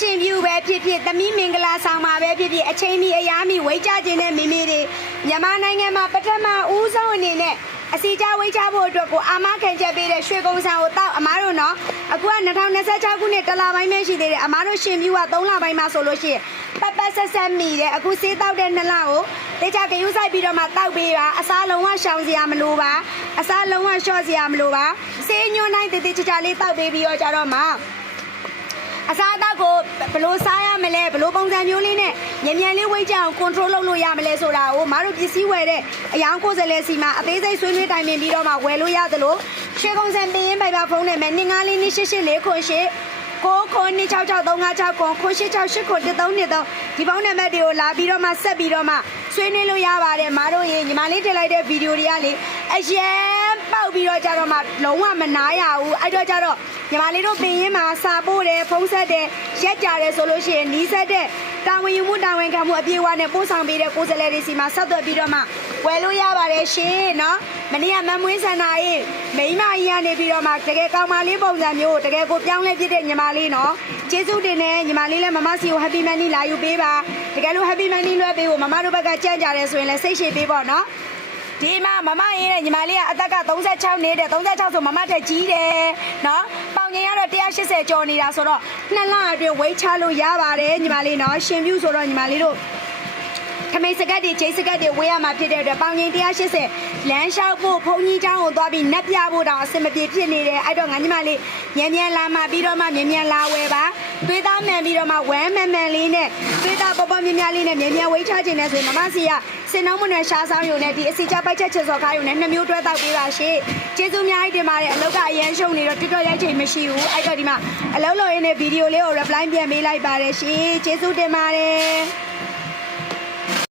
ရှင်ပြူပဲဖြစ်ဖြစ်သမီးမင်္ဂလာဆောင်မှာပဲဖြစ်ဖြစ်အချိန်မီအရာမီဝိတ်ချခြင်းနဲ့မိမိတွေမြန်မာနိုင်ငံမှာပထမဦးဆုံးအနေနဲ့အစီအကြဝိတ်ချဖို့အတွက်ကိုအာမခံချက်ပေးတဲ့ရွှေကုန်းဆန်ကိုတောက်အမားတို့နော်အခုက2026ခုနှစ်တလပိုင်းပဲရှိသေးတယ်အမားတို့ရှင်ပြူက3လပိုင်းမှဆိုလို့ရှိရင်ပတ်ဆက်ဆက်မိတယ်အခုစေးတောက်တဲ့2လကိုတေချာကယူဆိုင်ပြီးတော့မှတောက်ပေးပါအစားလုံးဝရှောင်စရာမလိုပါအစားလုံးဝရှော့စရာမလိုပါစေးညွန်းတိုင်းတေချာလေးတောက်ပေးပြီးတော့ကြတော့မှအစားအသောက်ကိုဘယ်လိုစားရမလဲဘယ်လိုပုံစံမျိုးလေးနဲ့မြန်လေးဝိတ်ကြအောင် control လုပ်လို့ရမလဲဆိုတာကိုမတို့ပစ္စည်းဝယ်တဲ့အယောင်ကိုယ်စားလှယ်စီမှာအသေးစိတ်ဆွေးနွေးတိုင်ပင်ပြီးတော့မှဝယ်လို့ရသလိုရွှေကုန်းစံပင်ရင်ပိုင်ပါဖုန်းနဲ့မယ်254 288 4ခွန်8 9966356ခွန်868ခွန်1323ဒီဖုန်းနံပါတ်တွေကိုလာပြီးတော့မှဆက်ပြီးတော့မှဆွေးနွေးလို့ရပါတယ်မတို့ရေညီမလေးထည့်လိုက်တဲ့ဗီဒီယိုတွေကလေအရန်ပေါက်ပြီးတော့ကြတော့မှလုံးဝမနာရဘူးအဲ့တော့ကြတော့ညီမလေးတို့ပင်ရင်မှာစာပို့တယ်ဖုန်းဆက်တယ်ရက်ကြတယ်ဆိုလို့ရှိရင်နီးစက်တဲ့တာဝန်ယူမှုတာဝန်ခံမှုအပြည့်အဝနဲ့ပို့ဆောင်ပေးတဲ့ကိုယ်စားလှယ်တွေစီမှာဆက်သွယ်ပြီးတော့မှဝယ်လို့ရပါတယ်ရှင်နော်မနေ့ကမမွေးဆန္ဒရေးမိမကြီးကနေပြီးတော့မှတကယ်ကောင်းမလေးပုံစံမျိုးတကယ်ကိုပြောင်းလဲပြစ်တဲ့ညီမလေးနော်ကျေးဇူးတင်တယ်ညီမလေးလည်းမမစီကို Happy Money လာယူပေးပါတကယ်လို့ Happy Money လွှဲပေးဖို့မမတို့ဘက်ကကြံ့ကြတယ်ဆိုရင်လည်းစိတ်ရှည်ပေးပေါ့နော်ဒီမှာမမရေးတဲ့ညီမလေးကအသက်က36နေတဲ့36ဆိုမမထက်ကြီးတယ်နော်ပေါင်ငင်ကတော့180ကျော်နေတာဆိုတော့2လအတွင်းဝိတ်ချလို့ရပါတယ်ညီမလေးနော်ရှင်ပြူဆိုတော့ညီမလေးတို့ခမိတ်စကတ်တွေချိတ်စကတ်တွေဝေးရမှာဖြစ်တဲ့အတွက်ပေါင်ငင်180လမ်းလျှောက်ဖို့ဘုံကြီးเจ้าကိုသွားပြီးနှက်ပြဖို့တောင်အဆင်မပြေဖြစ်နေတယ်အဲ့တော့ငါညီမလေးမြန်လာမှပြီးတော့မှမြန်လာဝယ်ပါသွေးသားမှန်ပြီးတော့မှဝမ်းမှန်လေးနဲ့သွေးသားပေါ်များလေးနဲ့မြန်ဝိတ်ချခြင်းနဲ့ဆိုရင်မမစီကစင်နှောင်းမွန်းနဲ့ရှားဆောင်ရုံနဲ့ဒီအစီချပိုက်ချက်ချစ်စော်ကားရုံနဲ့2မျိုးတွဲတောက်ပေးပါရှေ့ကျေးဇူးအများကြီးတင်ပါတယ်အလောက်ကရမ်းရှုံနေတော့တော်ရိုက်ချိန်မရှိဘူးအဲ့တော့ဒီမှာအလောက်လို့ရင်းနဲ့ဗီဒီယိုလေးကို reply ပြန်ပေးလိုက်ပါတယ်ရှေ့ကျေးဇူးတင်ပါတယ်